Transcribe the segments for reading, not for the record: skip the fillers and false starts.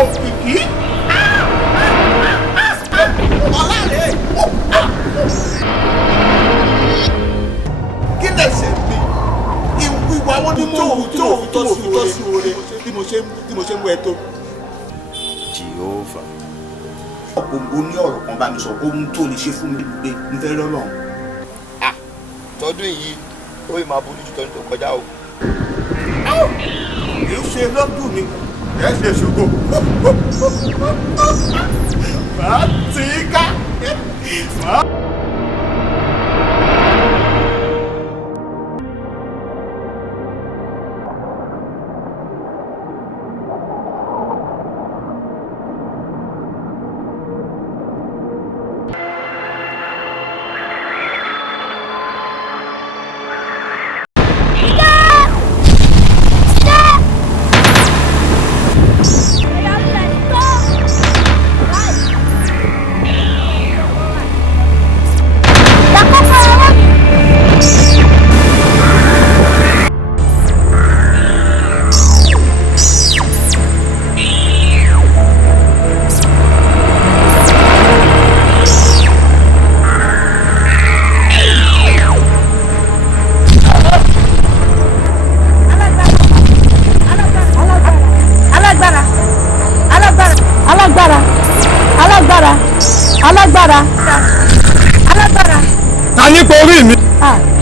òkìkí ọ̀làlẹ̀ kí lè ṣe bí ìwà wọn ní tó sí oore bí mo ṣe ń wẹ̀ tó. Jehovah. O ní ọ̀rọ̀ kan bá mi sọ ohun tó lè ṣe fún mi pé n fẹ́ rọ́lọ́run. Tọdún yìí ó yìí máa burú ju tọdún tó kọjá o. Kì í ṣe lọ́dún mi ẹ ṣe ṣògo. Màá tì í ká.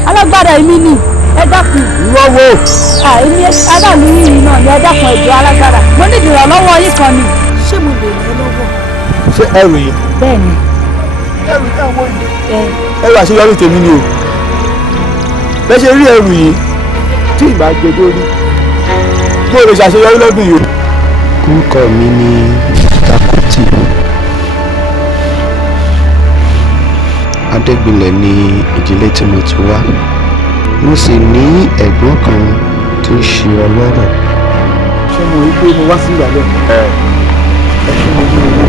Alágbára èmi ni ẹ dákun. Lọ́wọ́. Èmi aráàlú yìí náà ni ẹ dákun ẹ̀jọ̀ alágbára. Mo ní ìrànlọ́wọ́ yín kan ni. Ṣé mo lè ràn ẹ́ lọ́wọ́? Ṣé ẹrù yìí? Bẹ́ẹ̀ni. Ẹrù tí àwọn yìí. Ẹrù àṣeyọrí tèmi ni o. Bẹ́ẹ̀ ṣe rí ẹrù yìí tí ìgbà gbé lórí. Bó o lè ṣàṣeyọrí lọ́dún yìí. Orúkọ mi ni Takuti. Adégbilẹ̀ ni ìdílé tí mo ti wá. Mo sì ní ẹ̀gbọ́n kan tó ṣe ọlọ́rọ̀. Ṣé mo rí pé mo wá sí ìgbàlẹ̀? Ẹ fún mi ní owó.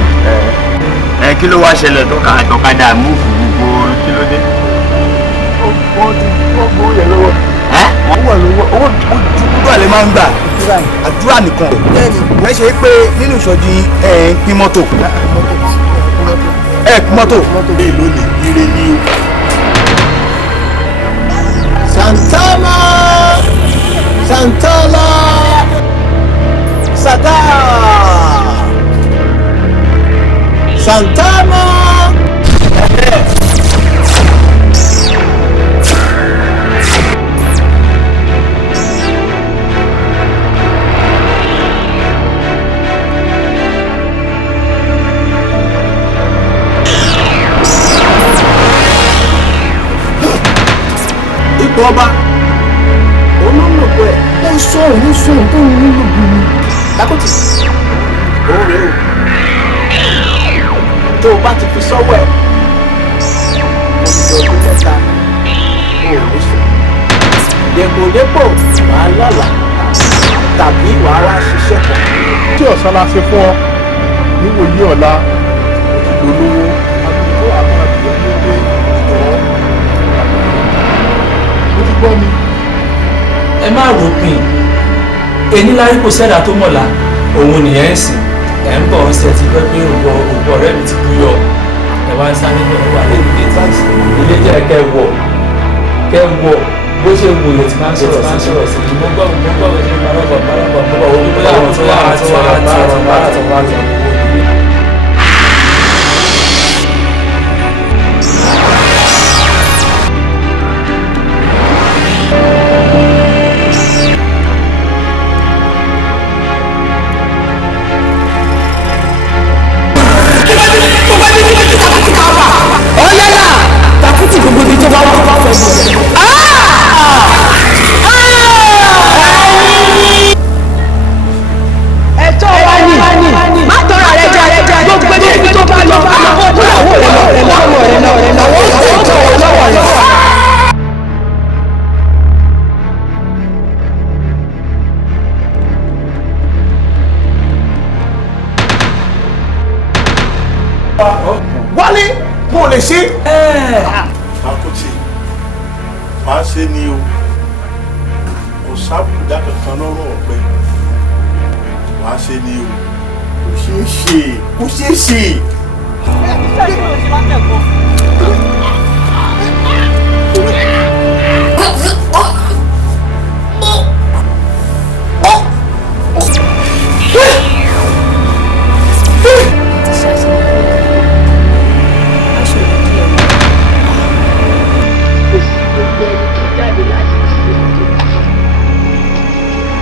Kí ló wá ṣẹlẹ̀ tó ká àtọ̀kadà múùfù gbogbo kí ló dé? Wọ́n gbó yẹn lọ́wọ́. Wọ́n wà lọ́wọ́. Owó dúdúrà lè máa ń gbà. Àdúrà nìkan. Bẹ́ẹ̀ni. Ẹ ṣe é pé nínú ìṣọ́jú ẹ̀ ń pín mọ́tò. Mọ́tò. Èlò lè ire ní o. Santana Santana Sada Santana. Ipò ọba òun ló ń lò pé ó sọ òun tó ń nílò bí mi. Takuti òun rèé o tó o bá ti fi sọ́wọ́ ẹ̀ òdìdí ọdún mẹ́ta ó ò ní sùn. Dèpòdépò wàá lọ́la tàbí wàá wá ṣiṣẹ́ kan. Tí ọ̀sán la ṣe fún ọ níwòye ọ̀la olówó àdúgbò àwọn àdúgbò ní pé ọ̀rọ̀ mo ti gbọ́ mi. Ẹ má ròpin ẹni láyé kò sẹ́dá tó mọ̀lá òun nìyẹn ń sìn ẹ̀ ń bọ̀ ń ṣe ti pẹ́ pé òògùn ọ̀rẹ́ mi ti kú yọ ẹ̀ wá ń sáré pé wà lẹ́nu ilé jẹ́ kẹ́ wọ̀ bó ṣe wù yóò ti máa ń sọ̀rọ̀ sí i mo gbọ́ bó ṣe máa ń bọ̀ òun bóyá àwọn tó wà àti Wálé mo lè ṣe. Takuti máa ṣe ni o kò sábùdá kankan lọ́rọ̀ ọ̀pẹ máa ṣe ni o kò ṣeé ṣe.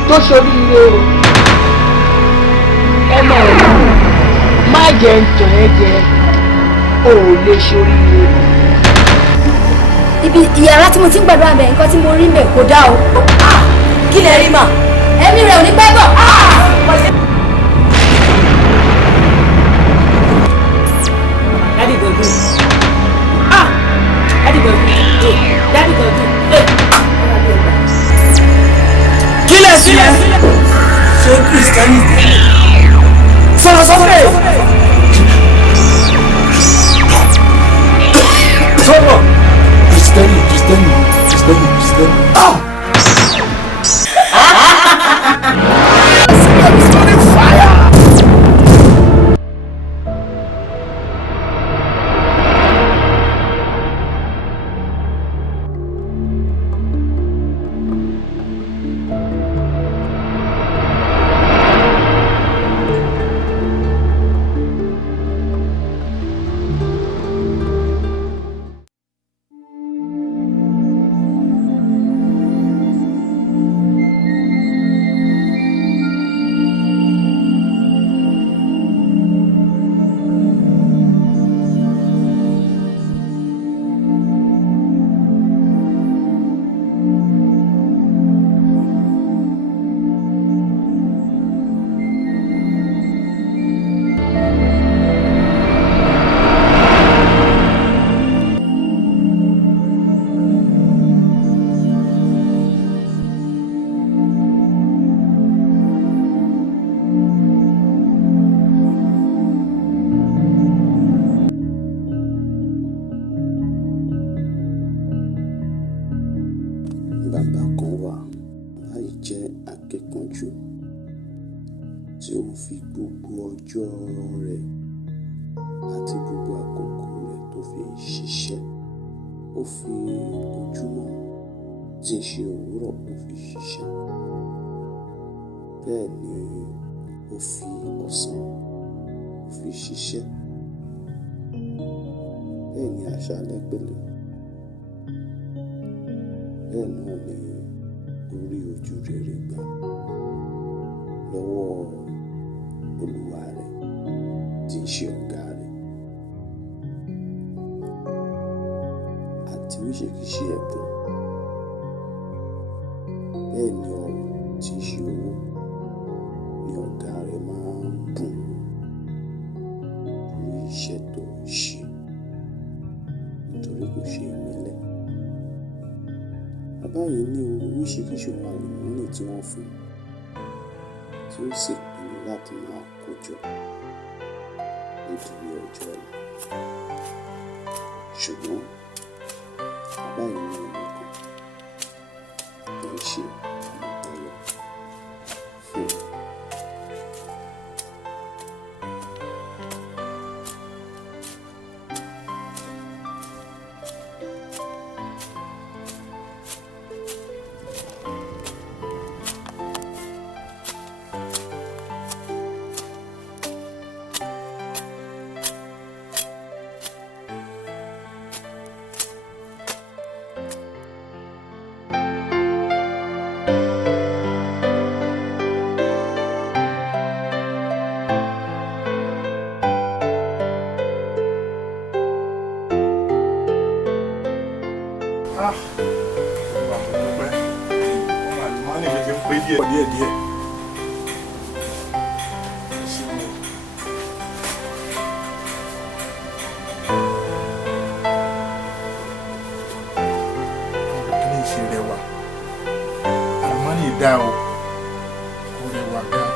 tó ṣoríire o ọmọ rẹ má jẹ ntàn ẹ jẹ o ò lè ṣoríire. ibi ìyàrá tí mo ti ń gbàdúrà bẹ̀ nǹkan tí mo rí bẹ̀ kò dá o. kí lẹ rí mà ẹ̀mí rẹ̀ ò ní pẹ́ bọ̀. Daddy go good. Daddy go good. Daddy go good. kí lẹ sí ẹ ṣé Kristẹni sọ̀rọ̀ sọ́fẹ̀ sọ̀rọ̀ Kristẹni. Bàbá kan wà láì jẹ́ akíkanjú tí ó fi gbogbo ọjọ́ rẹ̀ àti gbogbo àkókò rẹ̀ tó fi ń ṣiṣẹ́. Ó fi ojúmọ́ tí ń ṣe òwúrọ̀ ó fi ṣiṣẹ́. Bẹ́ẹ̀ ni ó fi ọ̀sán ó fi ṣiṣẹ́. Bẹ́ẹ̀ ni àṣálẹ́ pẹ̀lú. Bẹ́ẹ̀ náà ni orí ojú rere gbà lọ́wọ́ Olúwa rẹ̀ tí ń ṣe ọ̀gá rẹ̀. Àti oríṣiríṣi ẹ̀bùn. Bẹ́ẹ̀ ni ọrọ̀ tí ń ṣe owó ni ọ̀gá rẹ̀ máa ń bùn lórí iṣẹ́ tó ń ṣe nítorí kò ṣe ìmẹ́lẹ́. Bàbá yìí ní oríṣiríṣi ohun àlùmọ́ọ́nì tí wọ́n fún un tí ó sì pinnu láti máa kó jọ nítorí ọjọ́ ọ̀la. Ṣùgbọ́n bàbá yìí ní ọmọ kan tó ń ṣe àmọ̀tẹ́lẹ̀. díẹ̀. Kí ni ìṣe rẹwà? Àlùmọ́nì dá o, ó rẹwà gan.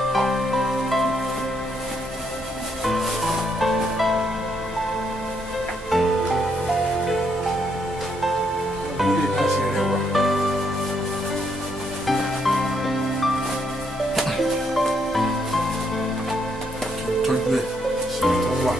tọ́jú ẹ̀ sí tó wà.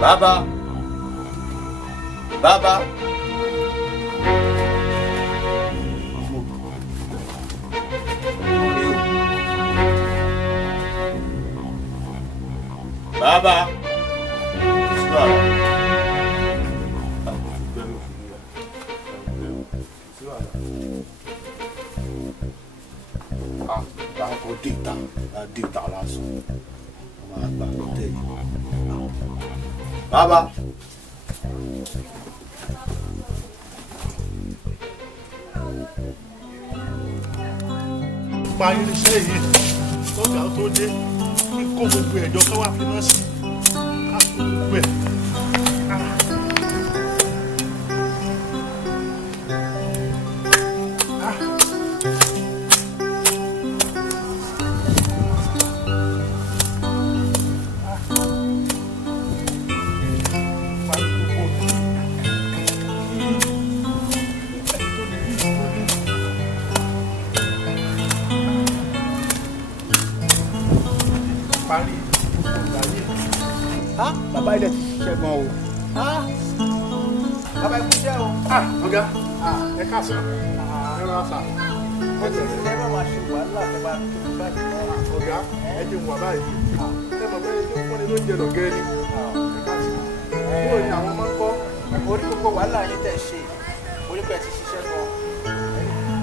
Baba. Baba. Baba. Dìtà lásán. Máa gbà lọ́tẹ̀ yìí. Baba. Parí iṣẹ́ yìí lọ́gàá tó dé kí kó gbogbo ẹ̀jọ́ tó wà fínà sí ká tó gbogbo ẹ̀. Parí ìdáyé. Bàbá ilẹ̀ ti ṣiṣẹ́ gan o. Bàbá ikú jẹ́ o. Ọ̀gá ẹ káàsán ẹ rà sà. Ẹ má máa ṣe wàhálà tẹ bá tó bá ṣe náà. Ọ̀gá ẹ jẹun wà báyìí. Ẹ mọ̀ pé ẹjọ́ fún ni ló ń jẹ lọ́gẹ́ ni. Ẹ káàsán. Kúrò ní àwọn máa ń kọ́. Orí gbogbo wàhálà yín tẹ̀ ṣe. Orí pẹ̀ ti ṣiṣẹ́ gan.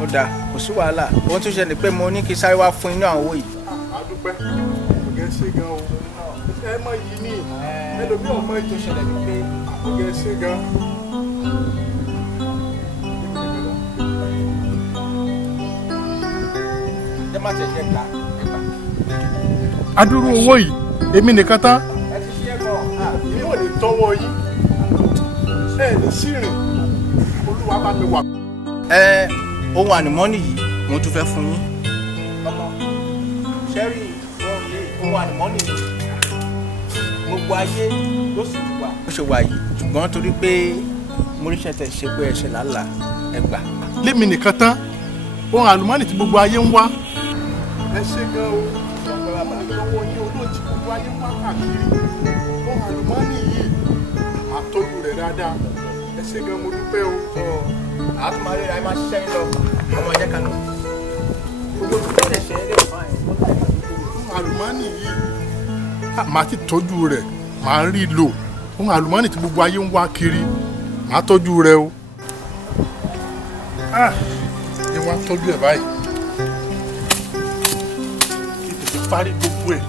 Ó dáa, kò sí wàhálà. Ohun tó ṣe ni pé mo ní kí sáré wá fún inú àwọn owó yìí. A dúpẹ́. Ọ̀gá ṣe gan o. Ẹ mọ̀ yìí ní ẹlòmíì ọmọ yìí tó ṣẹlẹ̀ ní pé ọ̀gá ṣe gan. Ẹ má tẹ̀ jẹ́ gbà. Adúrú owó yìí èmi nìkan tán. Ẹ ti ṣiṣẹ́ gan. Èmi ò lè tọwọ́ yín. Ẹ lè sí rìn. Olúwa bá mi wà. Ohun ànìmọ́nì yìí mo tún fẹ́ fún yín. Ọmọ ṣẹ́rí ohun ànìmọ́nì yìí gbogbo ayé ló sì wà. Ó ṣe wà yìí ṣùgbọ́n torí pé mo ríṣẹ́ tẹ̀ ṣe pé ẹ ṣe làálàá ẹ gbà. Lémi nìkan tán ohun àlùmọ́ọ́nì tí gbogbo ayé ń wá. Ẹ ṣe gan o. Lọ́wọ́ yín olóòtú gbogbo ayé ń wá káàkiri. Ohun àlùmọ́ọ́nì yìí àtọ́jú rẹ̀ dáadáa. Ẹ ṣe gan mo dúpẹ́ o. Àtúmọ̀lé ra ẹ máa ṣiṣẹ́ yín lọ ọmọ ẹ̀jẹ̀ kan náà. Gbogbo tí wọ́n lè ṣe é lè fà ẹ̀. Ohun àlùmọ́ọ́nì yìí màá ti tọ́jú rẹ̀ màá rí i lò. Ohun àlùmọ́ọ́nì tí gbogbo ayé ń wá kiri màá tọ́jú rẹ̀ o. Ẹ wá tọ́jú ẹ̀ báyìí. Kí tètè parí gbogbo ẹ̀.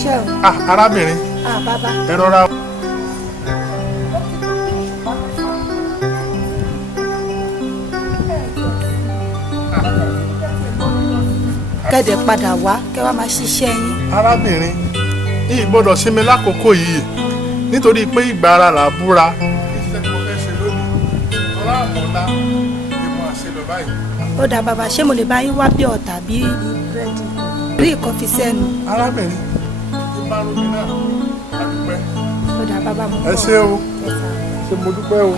iṣẹ́ o. Arábìnrin. Bàbá. Ẹ rọra. Kẹ́dẹ̀ padà wá kẹ́ wá máa ṣiṣẹ́ yín. Arábìnrin yìí gbọ́dọ̀ sinmi lákòókò yìí nítorí pé ìgbà ara là búra. Iṣẹ́ tí mo fẹ́ ṣe lónìí tọ́lá àmọ́lá ni mo ṣe lọ báyìí. Ó dà bàbá, ṣé mo lè bá yín wá bí ọ̀tà bí búrẹ́dì rí nǹkan fi sẹ́nu? Arábìnrin tí bá rómi náà a dúpẹ́. Ó dà bàbá mo bọ̀. Ẹ ṣé o, ṣé mo dúpẹ́ o.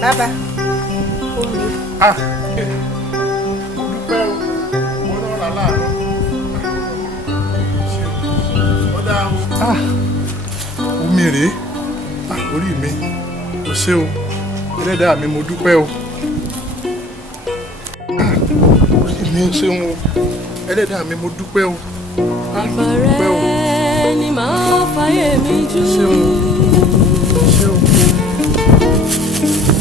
Bàbá, omi. Mo dúpẹ́ o, mo náà rà láàánú. Ọ̀dà o. Omi rèé, orí mi, o ṣé o, ẹlẹ́dàá mi mo dúpẹ́ o. Orí mi ń ṣeun o, ẹlẹ́dàá mi mo dúpẹ́ o. Ìbàrẹ̀ ni màá fàyè mi jù.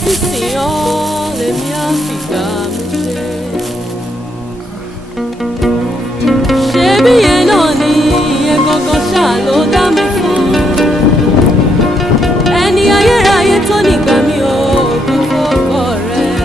Sísìn ọ́ lèmi á fìgbà mi ṣe. Ṣebí yẹn náà ni ìyẹn gangan ṣáà ló dá mi fún. Ẹni ayérayé tó nígbà mi ò dún fọ́kọ rẹ̀.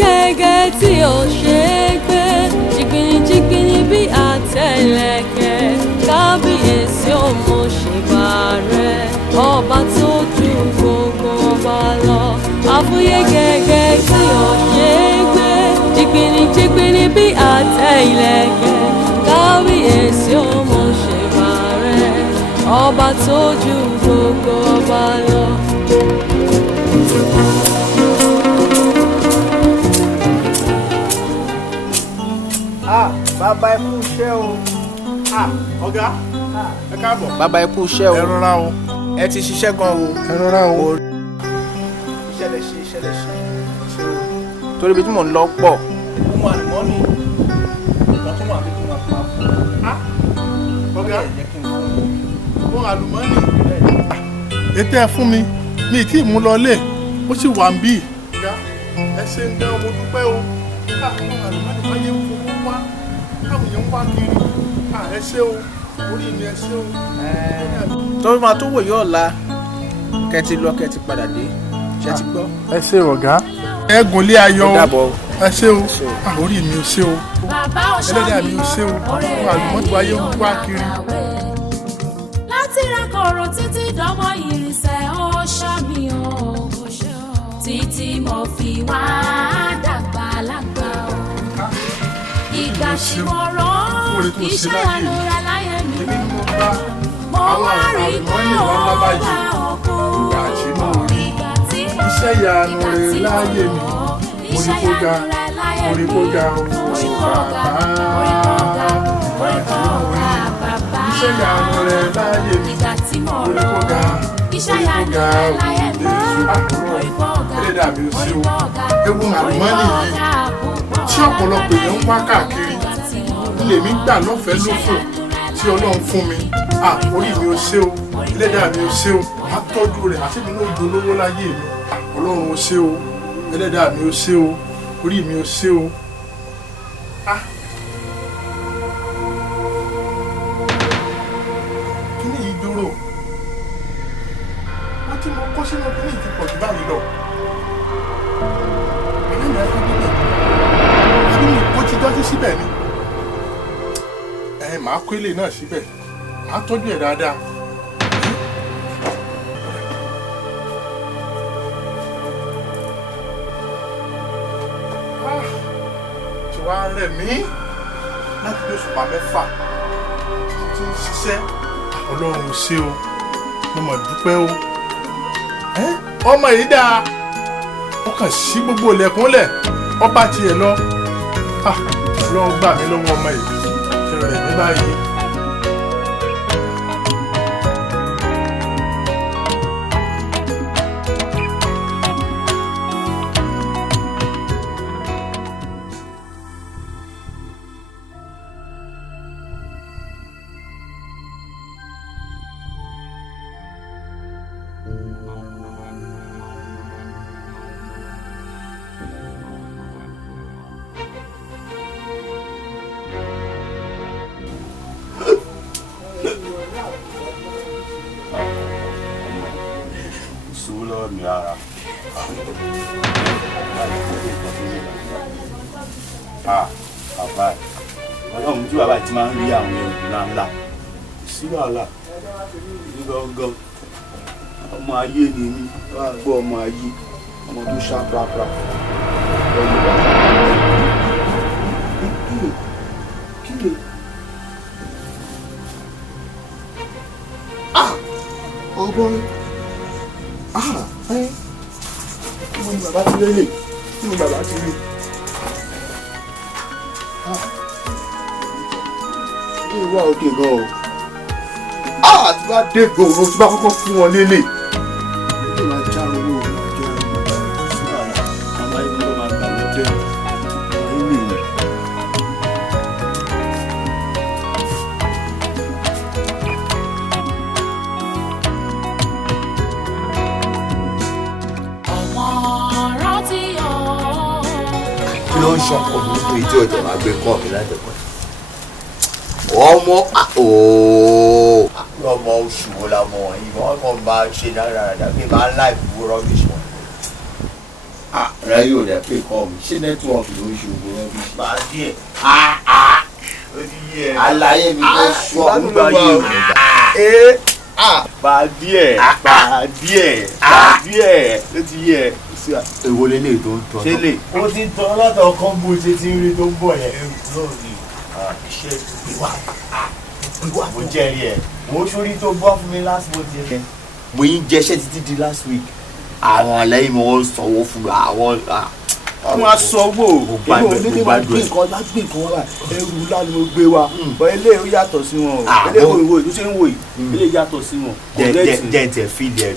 Gẹ́gẹ́ tí ó ṣe é gbé jìgbìnìjìgbìnì bí àtẹlẹ̀kẹ̀ kábíyèsí ó mo ṣèbà rẹ̀ ọba tó ju gbogbo ọba lọ. Àfúyé gẹ́gẹ́ tí ó ṣe é gbé jìgbìnìjìgbìnì bí àtẹlẹ̀kẹ̀ kábíyèsí ó mo ṣèbà rẹ̀ ọba tó ju gbogbo ọba lọ. Bàbá ẹ kú iṣẹ́ o. Ọ̀gá, ẹ káàbọ̀. Bàbá ẹ kú iṣẹ́ o. Ẹ rọra o. Ẹ ti ṣiṣẹ́ gan o. Ẹ rọra o. Iṣẹ́ lẹ ṣe. Torí ibi tí mò ń lọ pọ̀. Ó máa ní mọ́nì. Ìtàn tó máa fi tó máa pa fún un. Ọ̀gá, wọ́n àlùmọ́nì. Ètò ẹ fún mi, mi kì í mú lọ lé, ó sì wà ń bí. Ọ̀gá, ẹ ṣe ń dán mo dúpẹ́ o. Wọ́n àlùmọ́nì máa yẹ fún wọn wá. Káwọn èèyàn ń wá kiri. Ẹ ṣé o, orí mi ẹ ṣé o. Torí máa tó wòye ọ̀la kẹ́tì lọ kẹ́tì padà dé. Ṣé ti gbọ́? Ẹ ṣé ọ̀gá. Ẹ gùn lé ayọ̀ o. Ó dàbọ̀. Ẹ ṣé o. Orí mi ò ṣé o. Ẹlẹ́dàá mi ò ṣé o. Wọ́n àlùmọ́nì wáyé ń wá kiri. Láti ra kọ̀rọ̀ títí dọ́mọ ìrìnsẹ̀ ó ṣọ́ mi o. Títí mo fi wá dàgbà lágbà o. Ìgbà tí mo rán iṣẹ́ ìyanu rẹ láyé mi. Mo wá rí pé ó wá òkú. Ìgbà tí mo Iṣẹ́ ìyanu rẹ láyé mi. iṣẹ́ ìyanu rẹ láyé mi. Orí kó ga o. Orí kó ga, orí kó ga, orí kó ga bàbá. Iṣẹ́ ìyanu rẹ láyé mi. Ìgbà tí mo Orí kó ga. rán iṣẹ́ ìyanu rẹ láyé mi. Orí kó ga, Ẹlẹ́dàá mi ò ṣé orí o. kó ga, Ewu àlùmọ́nì yìí tí ọ̀pọ̀lọpọ̀ èèyàn ń wá káàkiri ilé mi gbà lọ́fẹ̀ẹ́ lófò tí Ọlọ́run fún mi. Orí mi ò ṣé o. Ẹlẹ́dàá mi ò ṣé o. Má tọ́jú rẹ̀ àti mi náà dolówó láyé mi. Ọlọ́run ò ṣé o. Ẹlẹ́dàá mi ò ṣé o. Orí mi ò ṣé o. Kíní yìí dúró. Wọ́n tí mo kó sínú kíní yìí ti pọ̀ jù báyìí lọ. Àbí mi kó ti dọ́jú síbẹ̀ ni. Màá kó ilé náà síbẹ̀. Màá tọ́jú ẹ̀ dáadáa. Tí wàá rẹ̀ mí láti bí oṣù pa mẹ́fà tí ń ṣiṣẹ́. Ọlọ́run ṣé o. mo mọ̀ dúpẹ́ o ọmọ yìí dáa ó kàn sí gbogbo ilẹ̀kùn lẹ̀ ọba tiẹ̀ lọ Ọlọ́run gbà mí lọ́wọ́ ọmọ yìí ṣe rẹ̀ mí báyìí. Ọlọ́run tí bàbá ti máa ń rí àwọn ẹrù ńláńlá sí wàhálà ní gangan ọmọ ayé ni mí wá gbọ́ ọmọ ayé ọmọ tó ṣá pàápàá ẹ̀yìn bàbá kí lè ọgbọ́n mo ní bàbá ti lélẹ̀ tí mo bàbá ti rí wá òkè gan o àti bá dé gbòòrò tí bá kọ́kọ́ fún wọn lélẹ̀ ló máa já owó àjọ sí wàhálà àwọn ayé ló máa gbà lọ́jọ́ ilé mi. kí ló ń ṣọkọ burúkú yìí tí ọjà máa gbé kọ́ mi látẹ̀kọ́ ọmọ ọmọ oṣù wo la mọ ìwọ kan bá ṣe dáradára pé máa ń láì fún rubbish wọn. ráyè ò dẹ pé kọ́ mi ṣé nẹ́tíwọ̀kì ló ń ṣe ògbó rubbish. bá a díẹ̀ àlàyé mi tó sọ nígbà yìí ò ní bá. bá a díẹ̀ ló ti yẹ. èwo lélẹ̀ tó ń tọ́. ṣé lè. ó ti ń tọ́ lọ́tọ̀ kan bó ṣe ti ń rí tó ń bọ̀ yẹn. iṣẹ́ ìwà mo jẹ́rìí ẹ̀ mo sórí tó gbọ́ fún mi last month yẹn. mo yín jẹ́ṣẹ́ títí di last week àwọn lẹ́yìn mi wọ́n sanwó fún mi àwọn. wọ́n á sanwó ìwé onílé máa gbé nǹkan lágbè kan wá ẹrù ńlá ni mo gbé wa bọ́ ilé ó yàtọ̀ sí wọn o ilé ìwò ìlú ṣe ń wò yìí ilé yàtọ̀ sí wọn. jẹ́ tẹ̀ fíìlì ẹ̀.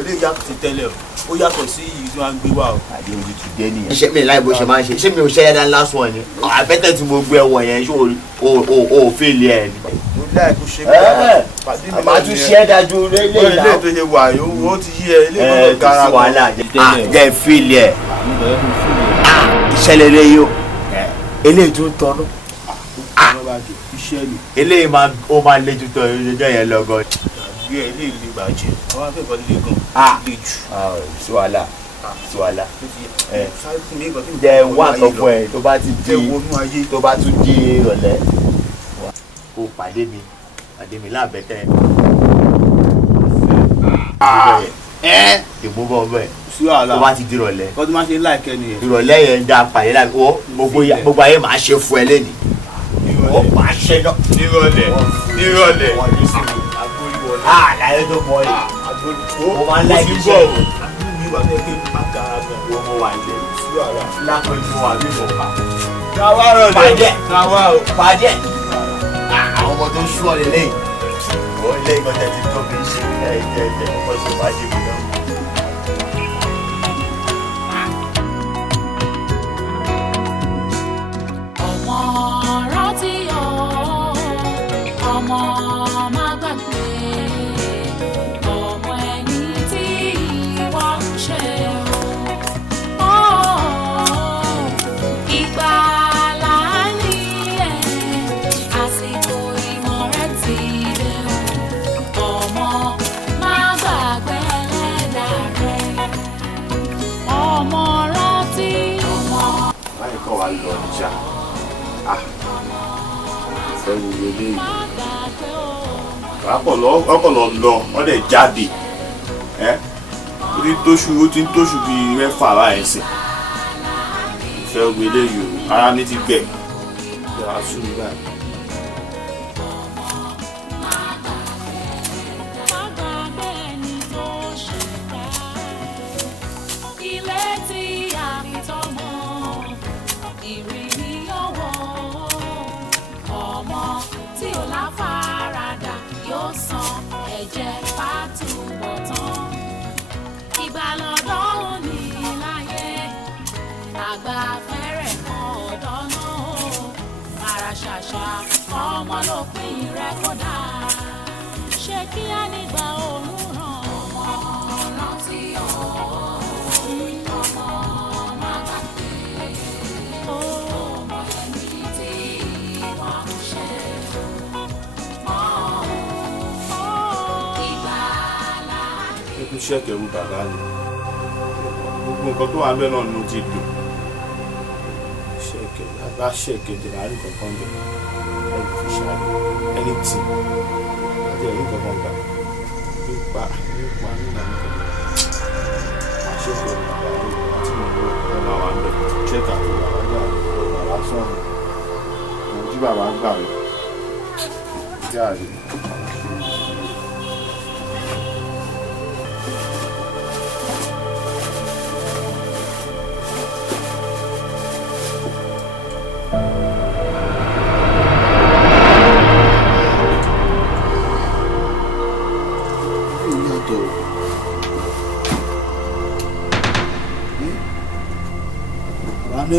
ilé yàtọ̀ sí tẹ́lẹ̀ ó yàtọ̀ sí yìí tí wọ́n á gbé wa o. àdé ojú ti dé nìyẹn. ṣé mi láì bó ṣe máa ń ṣe ṣé mi ò ṣe ẹ̀dá last one ni àbẹ́tẹ̀ tí mo gbé ẹ̀wọ̀n yẹn ṣé o fíìlì ẹ̀ ni. mo láì kó ṣe pé màá tún ṣe ẹ̀dá ju ilé ìlà. ilé tó ṣe wà yóò ó ti yí ẹ ilé ìgbọ́dọ̀ gara wàhálà jẹ́ fíìlì ẹ̀ ìṣẹ̀lẹ̀ lè yó eléyìí tó ń tọ́nú eléyìí ó máa lé ju tọ́ ìjọ yẹn lọ gan. bí ẹ lè lè bàjẹ́ àwọn akẹ́kọ̀ọ́ lè gan lè jù. sí wàhálà jẹ wá nǹkan fún ẹ tó bá tún di ìrọ̀lẹ́ kó pàdé mi láàbẹ̀tẹ̀ ìgbó bọ̀ bẹ́ẹ̀ tó bá ti di ìrọ̀lẹ́ kọ́ tó máa ṣe láìkẹ́ nìyẹn. ìrọ̀lẹ́ yẹn dá pàdé láì wọ́ gbogbo ayé máa ṣe fún ẹ lẹ́nìí wọ́n máa ṣe náà. nírọ̀lẹ́ láyé tó mọ yìí mo máa ń láì fi ṣe mo wà ilé lápẹ́ tí mo wà bí mo pa. pàjẹ́ àwọn ọmọ tó ń ṣú ọ lélẹ́yìn ó lé ìgbọ́tẹ̀ tí tó fi ń ṣe ẹ̀jẹ̀ ọkọ̀ ṣe pàjẹ́ mi náà. ọkọlọ lọ wọn dẹ jáde ó ti ń tóṣù bíi mẹ́fà báyìí sìn ìfẹ́ gbélé yìí ara ní ti gbẹ yàrá sùn mí báyìí. sàn ẹ̀jẹ̀ fàtúbọ̀ tán. Ìgbàlódọ́ òní láyé àgbà fẹ́rẹ̀ kan ọ̀dọ́ náà ara ṣàṣà ọmọ ló pín rẹ kódà ṣé kí á nígbà òwúrọ̀ ọmọ rántí ọmọ má gbàgbé ọmọ ẹni tí wọ́n ń ṣe ìgbàlá. ẹkún ṣẹ́kẹ̀rù bàbá ni gbogbo nǹkan tó wà ń bẹ náà ló ti dùn ṣẹ́kẹ̀ bá ṣẹ́kẹ̀ tẹ̀lé àárín kankan jẹ ẹni fi ṣáà ẹni tì àti ẹ̀rí kankan gbà nípa nígbà nígbà ṣẹ́kẹ̀rù bàbá ni àti mo lọ ẹ máa wà ń bẹ ṣẹ́kà tó bàbá gbà bàbá sọ̀rọ̀ ohun tí bàbá gbà lọ sí àárẹ̀.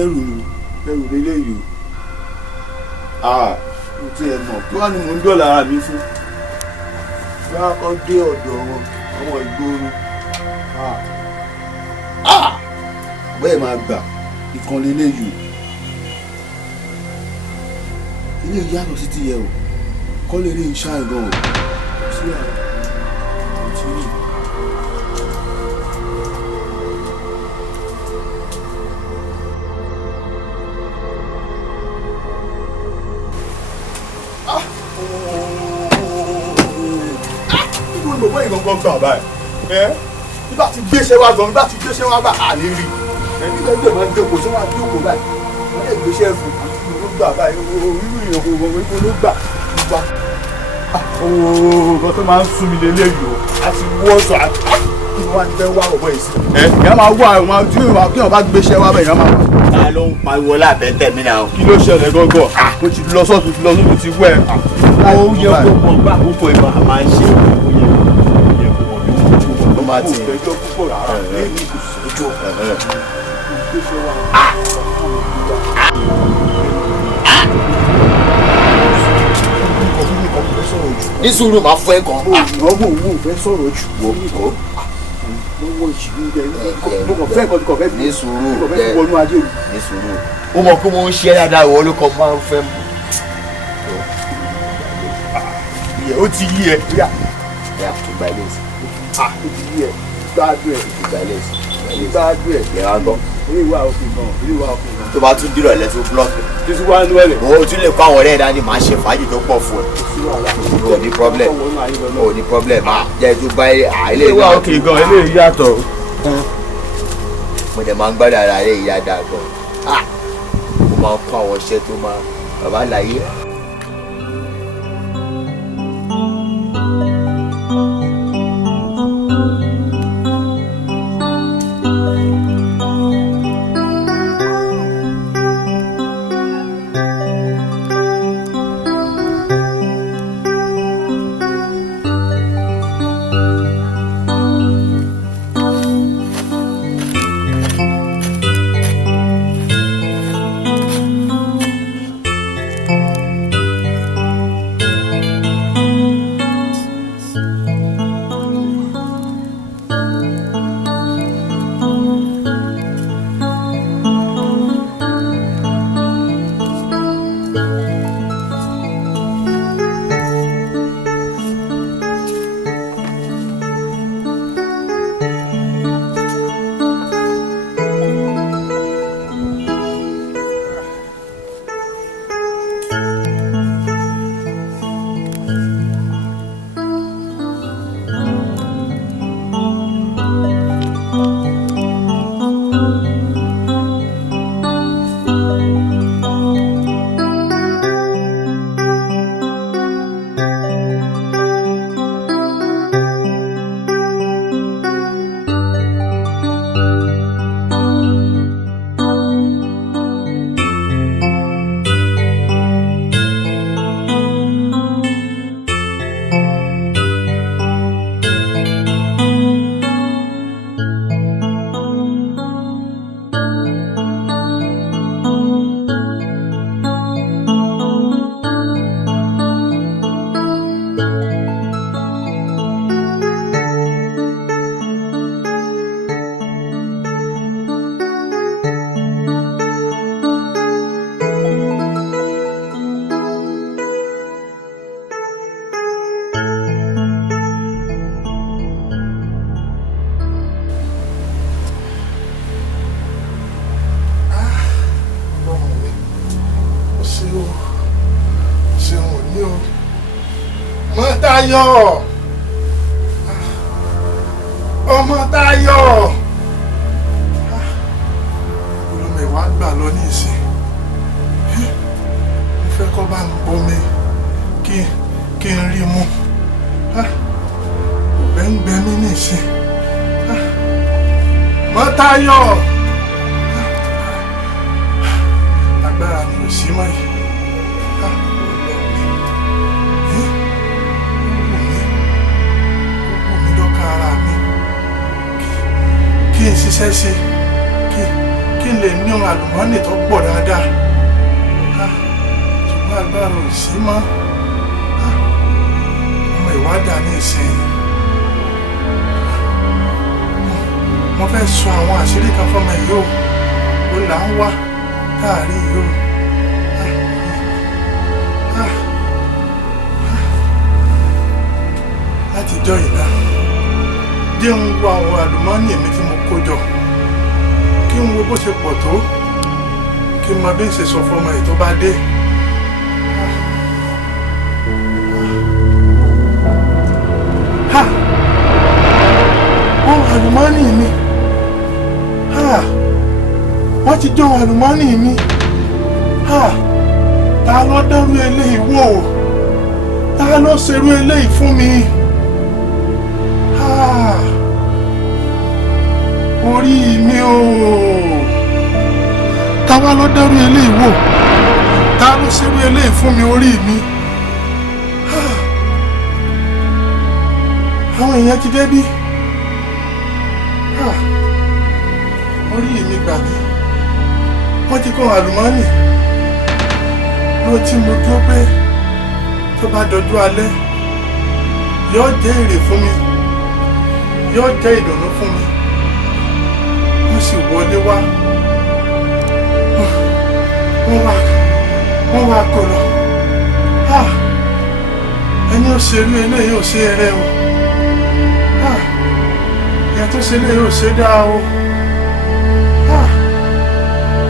ẹrù lélẹ́yìí o mo ti ẹ̀ mọ̀ kí wàá ní mò ń dọ̀là ara mi fún bá ọ dé ọ̀dọ̀ wọn àwọn ìgboro bẹ́ẹ̀ máa gbà ìkan lélẹ́yìí o ilé yàtọ̀ sí ti yẹ o kọ́ lè rí iṣẹ́ àìgàn o sí àwọn ọ̀tí rí. Gbogbo ìgbọ̀ngàn gbà báyìí nígbà tí gbéṣẹ́ wá gan nígbà tí gbéṣẹ́ wá bá àlè rí nígbà tí máa ń dẹ́kun tí wọ́n á dẹ́kun báyìí wọ́n lè gbéṣẹ́ fún àti ìlú gbà báyìí irú ìyẹn kò wọ́n wípé ló gbà nígbà nǹkan tó máa ń sún mi lélẹ́yìí o àti wọ́ọ̀sọ̀ àti kí wọ́n á fẹ́ wá ọ̀bọ yìí sí. ìyá máa wá ẹ̀ máa tí wọ́n bá gbéṣẹ́ wá báyìí ìyá máa wá. ta ló ń pariwo lábẹ́tẹ̀ mi náà. kí ló ṣẹlẹ̀ gángan mo ti lọ sọ́ọ̀tún ti lọ sọ́ọ̀tún ti wẹ̀. ó yẹ kó mọ gbà púpọ̀ ìmọ̀ a máa ń ṣe máa ti ìgbẹ́jọ́ púpọ̀ rárá lẹ́yìn ìgbésójú ní sùúrù máa fún ẹ kan. ọgbọ̀n owó fẹ́ sọ̀rọ̀ jù wọ́n lọ́wọ́ ìṣìlú rẹ̀ lọ́kọ̀ fẹ́ kọ́ fẹ́ ní sùúrù fẹ́ wọnú ajé mi. ní sùúrù ó mọ̀ pé mo ń ṣe dáadáa ìwọ ló kọ́ máa ń fẹ́ mu. ó ti yí ẹ. ìgbà ilé ìsìn. ó ti yí ẹ gbádùn ẹ. ìgbà ilé ìsìn. gbádùn ẹ. ìyá wa gbọ́. ilé ìwà òfin náà ilé ìwà òfin náà. tó bá tún dìrọ̀ ilẹ̀ tó búlọ̀kì. tí tí wàá ń wẹ̀lẹ̀. o tún lè kó àwọn ọ̀rẹ́ ẹ̀ dání máa ṣe fàájì tó pọ̀ fún ẹ. o ní problem o ní problem jẹ́ tó bá ilé ìwà òkè gan ilé ìyàtọ̀. mo dẹ̀ máa ń gbádùn ara rẹ̀ ìyá dáa gan. mo máa ń kó àwọn iṣẹ́ tó máa bàbá láyé. Táyọ̀ ọmọ Táyọ̀ olùmẹ̀wá gbà lọ ní ìsìn mo fẹ́ kọ́ bá ń bomi kí n rí mu ọ̀bẹ ń gbẹ mí ní ìsìn mọ́ Táyọ̀ agbára ni ò sí mọ́ yìí. Kí n ṣiṣẹ́ sí kí n lè ní ohun àlùmọ́ọ́nì tó pọ̀ dáadáa ṣùgbọ́n agbára ò sí mọ́ ọmọ ìwádà ní ìsìn mo fẹ́ sọ àwọn àṣírí kan fọ́mọ yìí ó là ń wá káàrí yìí látijọ́ ìlà jẹ́ ń wo àwọn àlùmọ́ọ́nì mi tí mo kó jọ kí n wo bó ṣe pọ̀ tó kí n mọ bí n ṣe sọ fọmọ èyí tó bá dé. Ohun àlùmọ́ọ́nì mi wọ́n ti jọ ohun àlùmọ́ọ́nì mi ta ló dárú eléyìí wò ta ló ṣerú eléyìí fún mi. Orí mi o ta wá lọ dẹ́rù eléyìí wò ta ló ṣerú eléyìí fún mi orí mi. Àwọn èèyàn ti débí orí mi gbà mí wọ́n ti kọ́ àlùmọ́ọ́nì ló tí mo dúró pé tó bá dọjú alẹ́ yóò jẹ́ èrè fún mi yóò jẹ́ ìdùnnú fún mi wọ́n sì wọlé wá wọ́n wá kó lọ ẹni ó ṣerú eléyìí ò ṣe eré o ìyá tó ṣe eléyìí ò ṣe dáa o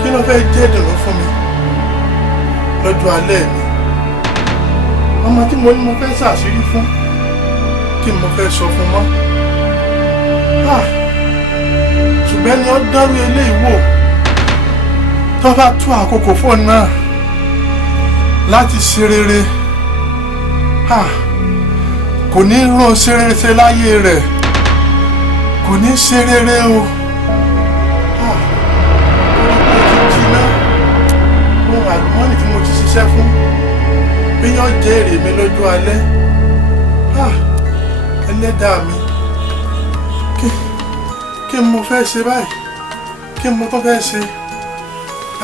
kí ló fẹ́ jẹ́ ìdùnnú fún mi lọ́jọ́ alẹ́ mi ọmọ tí mo ní mo fẹ́ ṣàṣírí fún kí mo fẹ́ sọ fún mọ́. Ṣùgbọ́n ni ó dárú eléyìí wò tó bá tó àkókò fóònù náà láti ṣe rere kò ní rò ṣe rere ṣe láyé rẹ̀ kò ní ṣe rere o orí pé ti jiná ohun àlùmọ́ọ́nì tí mo ti ṣiṣẹ́ fún bí yóò jẹ́ èrè mi lọ́jọ́ alẹ́ ẹlẹ́dàá mi kí mo fẹ́ ṣe báyìí kí mo tó fẹ́ ṣe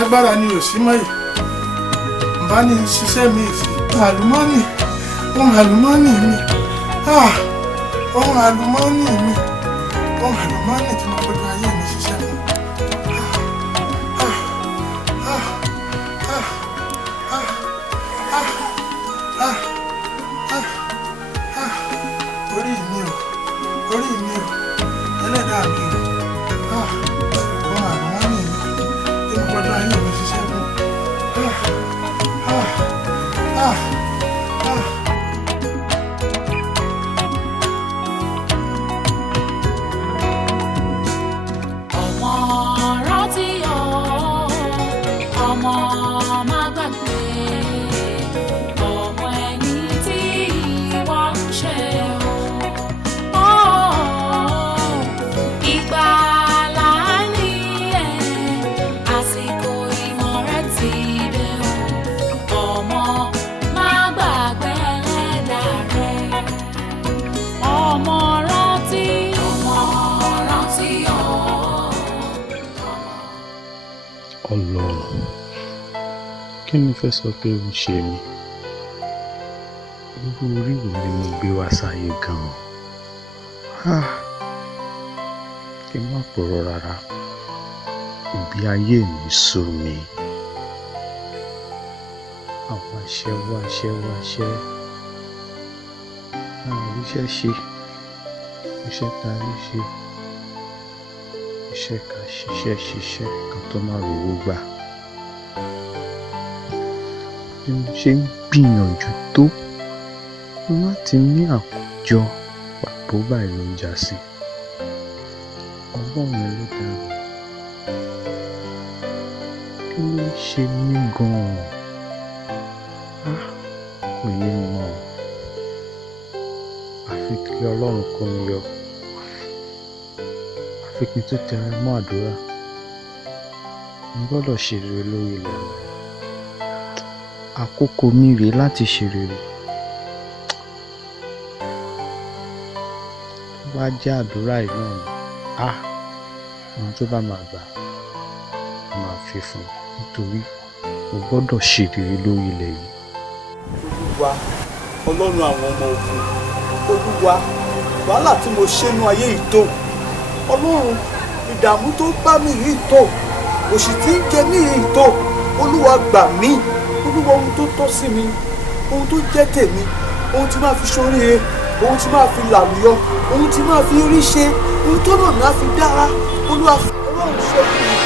agbára ni ò sí mọ́ yìí bá ní ṣiṣẹ́ mi sí àlùmọ́ọ́nì ohun àlùmọ́ọ́nì mi ohun àlùmọ́ọ́nì mi ohun àlùmọ́ọ́nì tí mo gbọ́dọ̀ ayé mi ṣiṣẹ́ fún. Orí mi o ẹlẹ́dàá mi o ohun àlùmọ́ọ́nì mi tí mo gbọ́dọ̀ ayé mi ṣiṣẹ́ fún. Ọmọ rántí ọmọ má gbàgbé ọmọ ẹni tí ìwọ ń ṣe o. Ìgbàlà ni àsìkò ìmọ̀ rẹ̀ ti dé o. Ọmọ má gbàgbé ẹlẹ́dàá rẹ̀. Ọmọ rántí Ọlọ́run, kí ni fẹ́ sọ pé ó ń ṣe mí? Irú orí wo ni mo gbé wá sáyé gan-an? Kí n má purọ́ rárá, ìgbé ayé mi sú mi. Àwọn àṣẹ àríṣẹ́ ṣe, iṣẹ́ ta rí ṣe, iṣẹ́ ká ṣiṣẹ́ kan tó má rówó gbà. Bí mo ṣe ń gbìyànjú tó láti ní àkójọ pàbó báyìí ló ń já sí. Ọwọ́ mi ló dá mi. Kí ló ń ṣe mí gan-an? Kò yé mi mọ́. Àfi kí Ọlọ́run kó mi yọ. Àfi kí n tó tẹra mọ́ àdúrà. Mo gbọ́dọ̀ ṣe rere lórí ilẹ̀ mi. Àkókò mi rèé láti ṣe rere. Tó bá jẹ́ àdúrà yìí náà ni, àwọn tó bá máa gbà máa fi fún un nítorí mo gbọ́dọ̀ ṣe rere lórí ilẹ̀ yìí. Olúwa, Ọlọ́run àwọn ọmọ ogun, Olúwa, wàhálà tí mo ṣe nú ayé yìí tó. Ọlọ́run, ìdààmú tó bá mi yìí tó. Òṣì tí ń jẹ mí yìí tó. Olúwa gbà mí. Olúwa, ohun tó tọ́ sí mi, ohun tó jẹ́ tèmi, ohun tí máa fi ṣoríire, ohun tí máa fi làlùyọ, ohun tí máa fi rí ṣe, ohun tó náà máa fi dára. Olúwa, Ọlọ́run ṣe fún mi.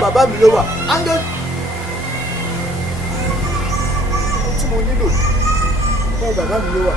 Bàbá mi ló wà. Áńgẹ́lì tí mo nílò, bàbá mi ló wà.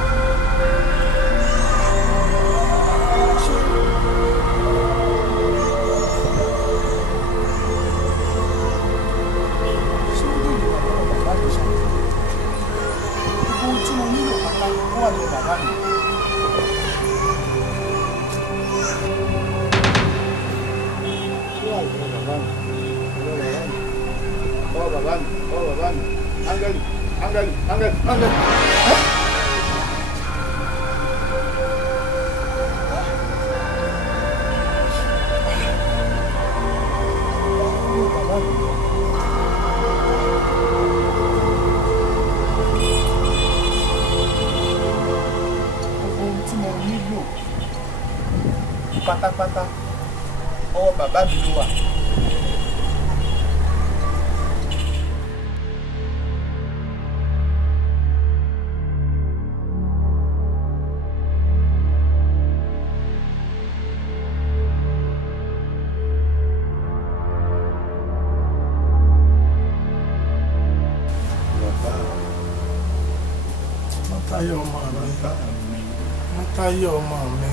Pátápátá ọwọ́ bàbá mi ló wà. Mọ́táyọ̀ ọmọ mi. Mọ́táyọ̀ ọmọ mi.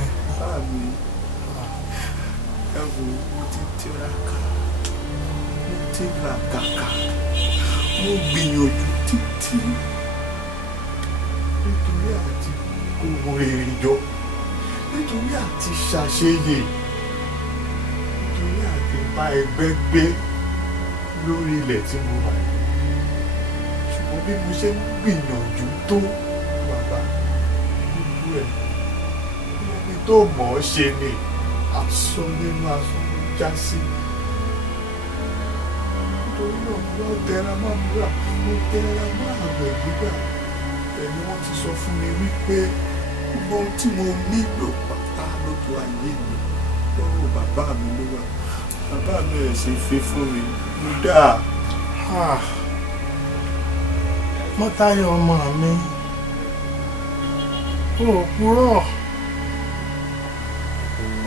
Ẹ wo, mo ti tiraka, mo ti làkàkà, mo gbìyànjú títí nítorí àti kó rere jọ, nítorí àti ṣàṣeyè, nítorí àti bá ẹgbẹ́ gbé lórí ilẹ̀ tí mo wà yìí. Ṣùgbọ́n bí mo ṣe ń gbìyànjú tó bàbá gbogbo ẹ̀ ẹni tó mọ̀ ọ́ ṣe ni asán nínú asán ló já sí. Nítorí náà mo tẹra mọ́ àdúrà, mo tẹra mọ́ àwẹ̀ gbígbà. Ẹni wọ́n ti sọ fún mi wípé gbogbo ohun tí mo nílò pátá lójú ayé mi lọ́wọ́ bàbá mi ló wà. Bàbá mi ẹ̀ ṣe fi fún mi mo dáa. Mọ́táyọ̀ ọmọ mi, ò purọ́,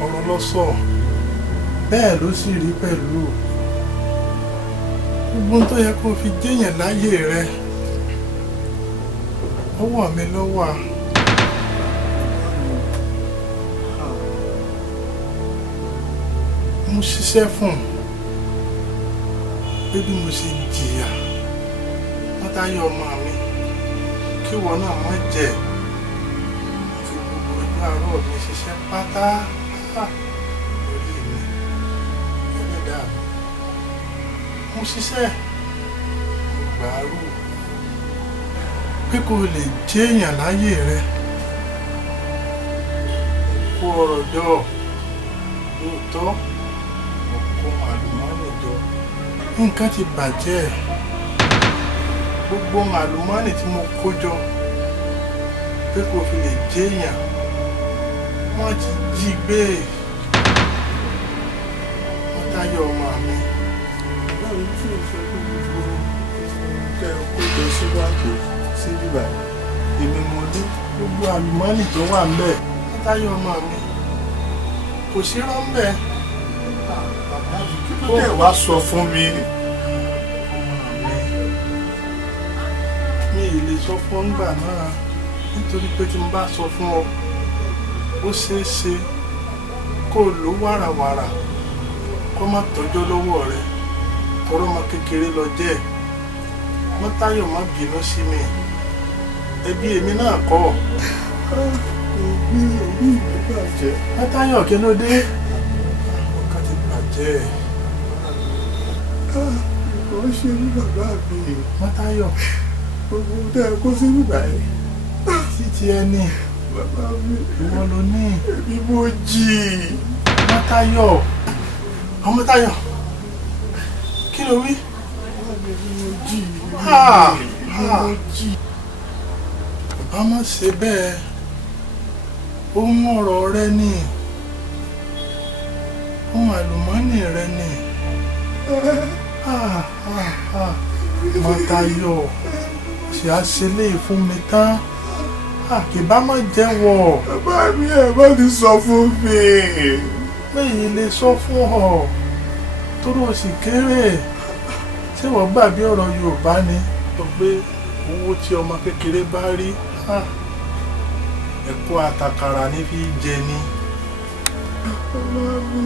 ọ̀rọ̀ ló sọ, bẹ́ẹ̀ ló sì rí pẹ̀lú. Gbogbo tó yẹ kó fi jẹ́yàn láyé rẹ, ọwọ́ mi ló wà. Mo ṣiṣẹ́ fún pé bí mo ṣe jìyà Mọ́táyọ̀ ọmọ mi, kí ìwọ náà má jẹ fi gbogbo ojú àárọ̀ mi ṣiṣẹ́ pátá lórí mi ẹlẹ́dàá mi. Mo ṣiṣẹ́ mo gbàárù pé kò lè jẹ́ èèyàn láyé rẹ, kó ọ̀rọ̀ jọ lóòótọ́ ọkọ̀ àlùmọ́ọ́nì jọ nǹkan ti bàjẹ́ gbogbo àlùmọ́ọ́nì tí mo kó jọ pé kò fi lè jẹ́yàn wọ́n ti jí gbé wọ́n táyọ̀ ọmọ mi. báwo tí o fẹ́ kó gbogbo kẹ́ ẹ kó jọ síwájú sí bíbá èmi mo ní gbogbo àlùmọ́ọ́nì tó wà ń bẹ̀ wọ́n táyọ̀ ọmọ mi kò sí rọ́ńbẹ́. kí ló dé wá sọ fún mi. mi ì lè sọ fún ọ́ngbà náà nítorí pé tí mo bá sọ fún ọ ó ṣeé ṣe kó o lò wàràwàrà kó má tọ́jọ́ lọ́wọ́ rẹ tọrọ ọmọ kékeré lọ jẹ́ Mọ́táyọ̀ má bínú sí mi ẹbí èmi náà kọ́ Mọ́táyọ̀ kí ló dé ọkàn ti bàjẹ́ ó ṣe ní bàbá mi Mọ́táyọ̀ gbogbo tẹ́ ẹ kó sí bíbá yìí títí ẹni bàbá mi ìwọ ló ní ẹbí mo jì Mọ́táyọ̀ Mọ́táyọ̀ kí ló wí ọmọ ṣe bẹ́ẹ̀ ohun ọ̀rọ̀ rẹ ni ohun àlùmọ́ọ́nì rẹ ni Mọ́táyọ̀ ṣe á ṣe léyìí fún mi tán kì bá má jẹ́wọ́. bàbá mi ẹ̀ bá ti sọ fún mi. lẹ́yìn lè sọ fún ọ torí o sì kéré ṣé wọ́n gbàgbé ọ̀rọ̀ Yorùbá ni sọ pé owó tí ọmọ kékeré bá rí ẹ̀kọ́ àtàkàrà ní fi jẹ ni. bàbá mi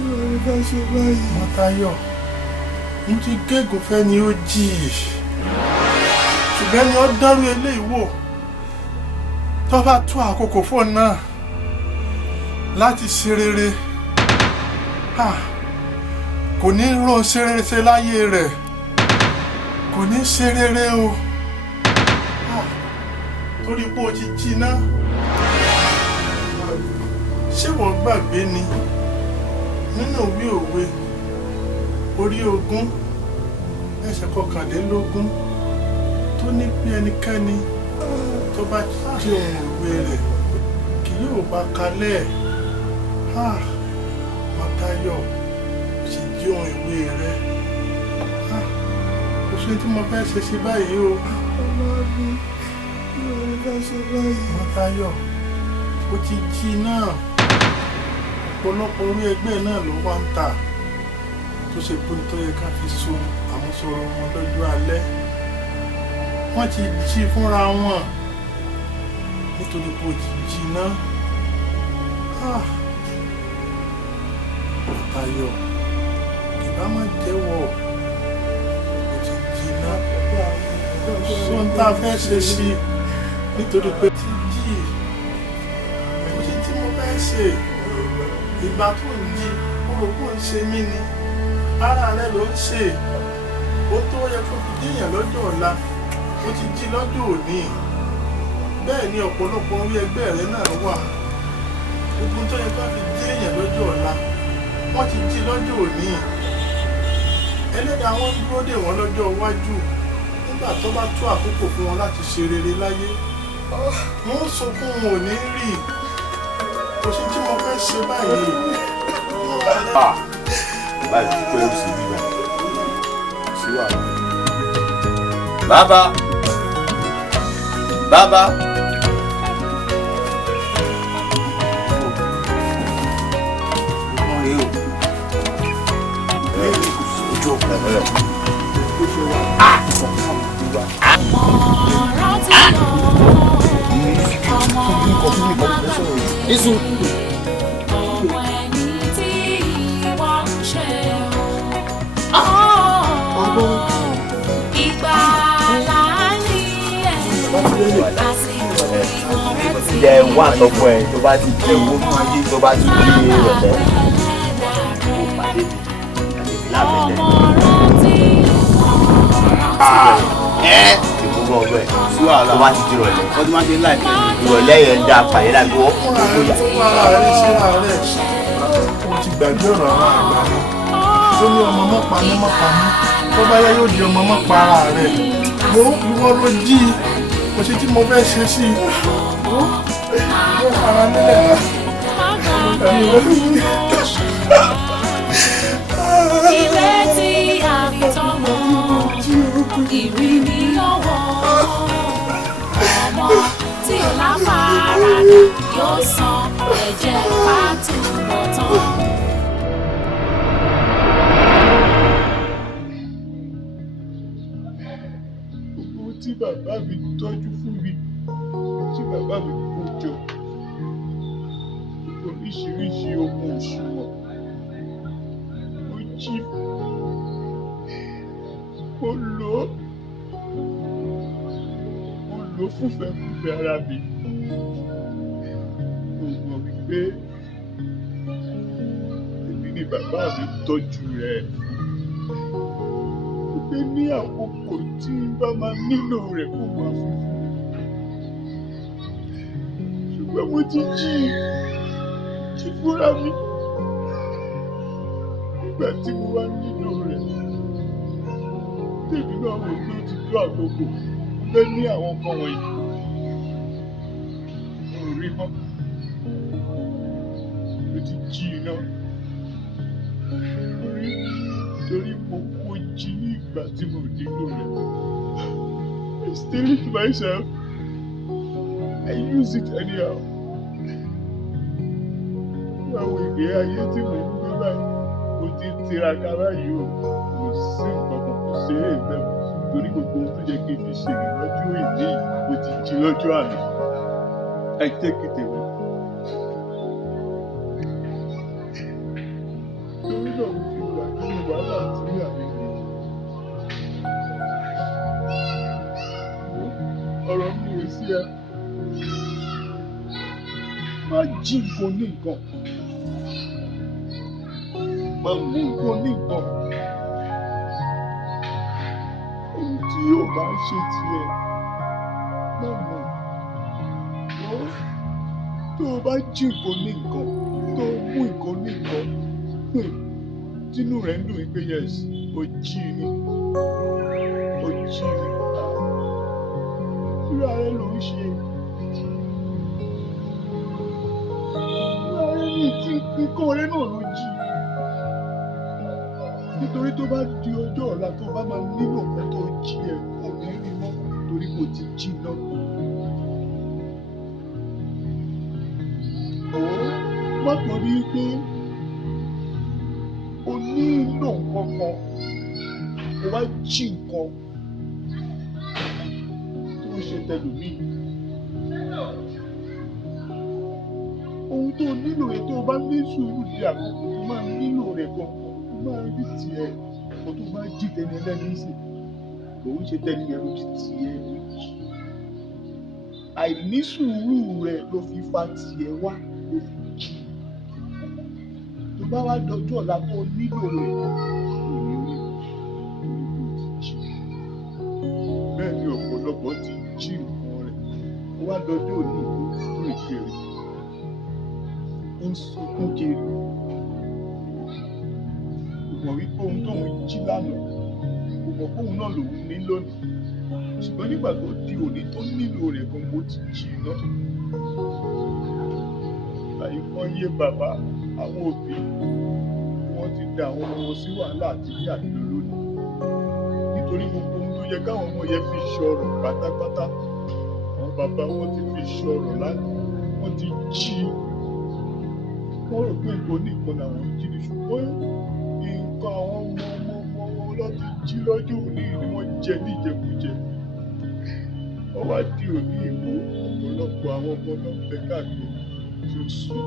ìrọ̀lẹ́ bá ṣe báyìí. Mọ́táyọ̀ mo ti gégùn fẹ́ ni ó jì ṣùgbọ́n ni ó dárú eléyìí wò tó bá tó àkókò fóònù náà láti ṣe rere kò ní rò ṣe rere ṣe láyé rẹ̀ kò ní ṣe rere o torí pé o ti jiná ṣé wọ́n gbàgbé ni nínú ìwé òwe orí 20 ẹsẹ̀ 21 tó ní pé ẹnikẹ́ni tó bá jí ohun ìwé rẹ̀ kì yóò bá kalẹ̀ Mọ́táyọ̀ sì jí ohun ìwé rẹ̀ kò sí tí mo fẹ́ ṣe sí báyìí o. ọmọ mi yóò rí bá ṣe báyìí. Mọ́táyọ̀ ó ti jí náà ọ̀pọ̀lọpọ̀ orí ẹgbẹ́ náà ló wá ń tà tó ṣe pé tó yẹ ká fi so àmúṣọrọ̀ wọn lọ́jọ́ alẹ́ wọ́n ti jí fúnra wọn nítorí pé ó ti jí náà. Mọ́táyọ̀ kì bá má jẹ́wọ́ ó ti jí náà sóhun tá a fẹ́ ṣe sí nítorí pé ti jí òjì tí mo fẹ́ ṣe ìgbà tó ń jí orògbò ń ṣe mí ni ara rẹ ló ń ṣe ó tó yẹ kó fi díyàn lọ́jọ́ ọ̀la ó ti jí lọ́jọ́ òní bẹ́ẹ̀ ni ọ̀pọ̀lọpọ̀ orí ẹgbẹ́ rẹ náà wà gbogbo tó yẹ kó fi díyàn lọ́jọ́ ọ̀la wọ́n ti jí lọ́jọ́ òní ẹlẹ́dàá wọn ń dúró dè wọ́n lọ́jọ́ iwájú nígbà tó bá tó àkókò fún wọn láti ṣe rere láyé wọ́n sunkún wọn ò ní rí kò sí tí mo fẹ́ ṣe báyìí. báyìí pé ó sì rí bá sí wàhálà. Bàbá bàbá. Isu. Ọmọ ẹni tí wọ́n ń ṣe o. Ìgbàlà ní ẹ̀. Àsìkò ìrántí. Jẹ́ wá àtọ́kùn ẹ̀ tó bá ti di owó tó bá ti di ìrọ̀lẹ́. Ọmọ rántí. Ìfúnbọ̀ ọgbẹ́ tó bá ti di ìrọ̀lẹ́. Wọ́n ti máa ń ṣe láìpẹ́. Ìrọ̀lẹ́ yẹn dá pàdé láti wọ́n. ti gbàgbé ọ̀rọ̀ àwọn àgbà ni tó ní ọmọ mọ́ pa mí mọ́ pa mí tó bá yá yóò di ọmọ mọ́ pa ara rẹ̀ wo ìwọ ló jí kò sí tí mo fẹ́ ṣe sí i wo fara nílẹ̀ náà. Ìrètí àfitọ́mọ, ìrìnnì ọwọ́, ọmọ tí ò láfaradà yóò san ẹ̀jẹ̀ fàtúbọ̀ tán. Owó tí bàbá mi tọ́jú fún mi, tí bàbá mi kó jọ, oríṣiríṣi ohun òṣùwọ̀n. Jí mo lò ó fúnfẹ̀fúnfẹ̀ ara mi mo mọ̀ wípé èmi ni bàbá mi tọ́jú rẹ̀ wípé ní àkókò tí n bá máa nílò rẹ̀ kó máa fún mi ṣùgbọ́n mo ti jí fúnra mi. Nígbà tí mo wá nílò rẹ̀, tèmi náà wò pé ó ti tó àkókò pé ní àwọn ọmọ wọ̀nyí. Mo rí mọ́, mo ti jí iná. Torí mo kó jí ní ìgbà tí mo nílò rẹ̀. I steal it myself. I use it anyhow. Báwo ìgbé ayé tí mo ń gbé báyìí? Mo ti tiraka báyìí o, kò sí nǹkan kan kò ṣe é bẹ́ẹ̀ torí gbogbo ohun tó yẹ kí n fi ṣe ìrọ́jú ìní mo ti jí lọ́jọ́ àná. I take it away. Torí náà mo fi wà nínú wàhálà tí àmì rẹ̀. Ọ̀rọ̀ mi ò sí ẹ. Má jí nǹkan ní nǹkan. Má mú nǹkan ní nǹkan. Ohun tí yóò bá ń ṣe tiẹ̀, má mú. Tó o bá jí nǹkan ní nǹkan, tó o mú nǹkan ní nǹkan, tínú rẹ̀ ń dùn wípé yes, o jí ni. O jí ni. Ìrora rẹ ló ń ṣe. Ìrora rẹ ní tí nǹkan rẹ náà ló jí. Nítorí tó bá di ọjọ́ ọ̀la tó bá máa nílò nǹkan tó jí ẹ̀ kò ní rí mọ́ torí kò ti jí náà. Má torí pé o nílò nǹkan kan, o wá jí nǹkan tó ń ṣe tẹlòmíì. Ohun tó nílò rẹ̀ tó bá ní sùúrù di àkókò tó máa nílò rẹ̀ gan-an. Máa rí tiẹ̀ kó tó bá jí tẹni ẹlẹ́ni sí òun ṣe tẹni ẹrú ti tiẹ̀ lójì. Àìní sùúrù rẹ̀ ló fi fa tiẹ̀ wá ló fi jí. Tó bá wá dọjọ́ ọ̀la tó nílò rẹ̀ òní ti jí. Bẹ́ẹ̀ ni ọ̀pọ̀lọpọ̀ ti jí nǹkan rẹ̀. Ó wá dọjọ́ òní ìlú ìkéré. Ó ń sunkún kiri. Mọ̀ wípé ohun tó ń jí lánàá kò mọ̀ pé òun náà lòun ní lónìí ṣùgbọ́n nígbà tó di òní tó nílò rẹ̀ gan mo ti jí iná. Àìmọye bàbá àwọn òbí wọ́n ti da àwọn ọmọ wọn sí wàhálà àti ní àdúgbò lónìí nítorí gbogbo ohun tó yẹ káwọn ọmọ yẹn fi ṣọ̀rọ̀ pátápátá àwọn bàbá wọn ti fi ṣọ̀rọ̀ lánàá wọ́n ti jí wọ́n rò pé nǹkan oníkan làwọn ń jí ni ṣùgbọ́n nǹkan àwọn ọmọ wọn láti jí lọ́jọ́ òní ni wọ́n jẹ ní ìjẹkújẹ. Wọ́n wá di òní ìbò ọ̀pọ̀lọpọ̀ àwọn ọmọ náà fẹ́ káàkiri tí ó sùn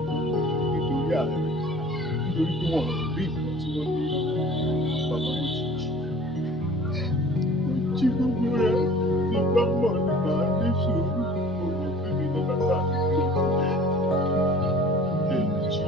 nítorí ààrẹ nítorí pé wọ́n rí nǹkan tí wọ́n ní bàbá wọn ti jí. Wọ́n jí gbogbo rẹ̀ tí bá mọ̀ ní màá ní sùúrù òun fún mi ní bàbá mi tó kù lè jí.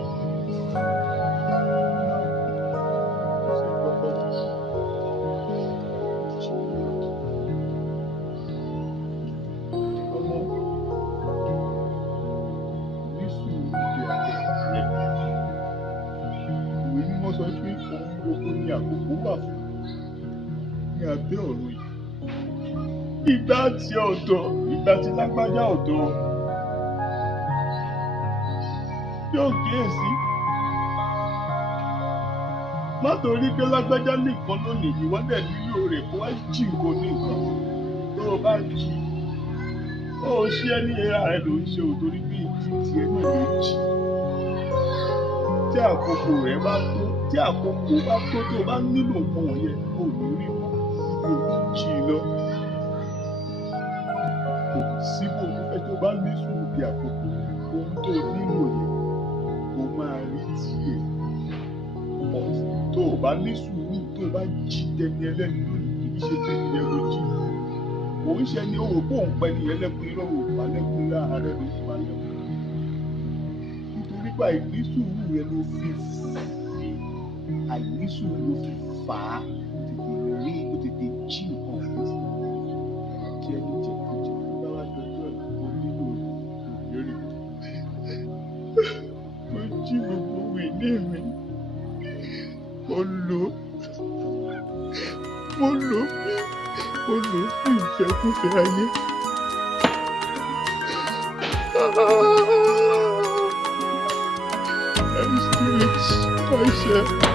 wọ́n sọ pé ohun gbogbo ni àkókò wà fún ní abẹ́ ọ̀run yìí. Ìgbà tí ọ̀dọ́, ìgbà tí lágbájá ọ̀dọ́ yóò kíyèsí. Má torí pé lágbájá nìkan lónìí ìwọ́n dẹ̀ nílò rẹ̀ kó wá jí nǹkan ní nǹkan tó o bá jí. Ó ṣí ẹni ara rẹ̀ ló ń ṣe òtórí bí ìtìtì ẹ̀ náà ló jí. Tí àkókò rẹ̀ bá tó, tí àkókò bá tó tó o bá nílò nǹkan wọ̀nyẹn kò ní rí wọn kò jí lọ. Kò síbò nífẹ̀ẹ́ tó bá ní sùúrù bí àkókò ohun tó nílò yẹn kò máa rí tiẹ̀. Tó o bá ní sùúrù tó o bá jí tẹni ẹlẹ́ni lónìí kì í ṣe tẹni ẹ ló jí. Kò ń ṣe ni o rò pé òun pẹ́ ni ẹlẹ́kùn irọ́ ò bá lẹ́kùn láàárẹ̀ ló ti máa lẹ́kùn. Nítorí pé àìnísùúrù rẹ ló fi àìnísùúrù ló fi fà á ó tètè jí nǹkan ọ̀hún sí. Jẹ́ ní jẹ̀kújẹ̀ bá wá dọjọ́ ẹ̀ kó nílò ìbéèrè. Mo jí gbogbo ìní mi. Mo lò fún ìfẹ́kúfẹ́ ayé. I'm spirit, I share.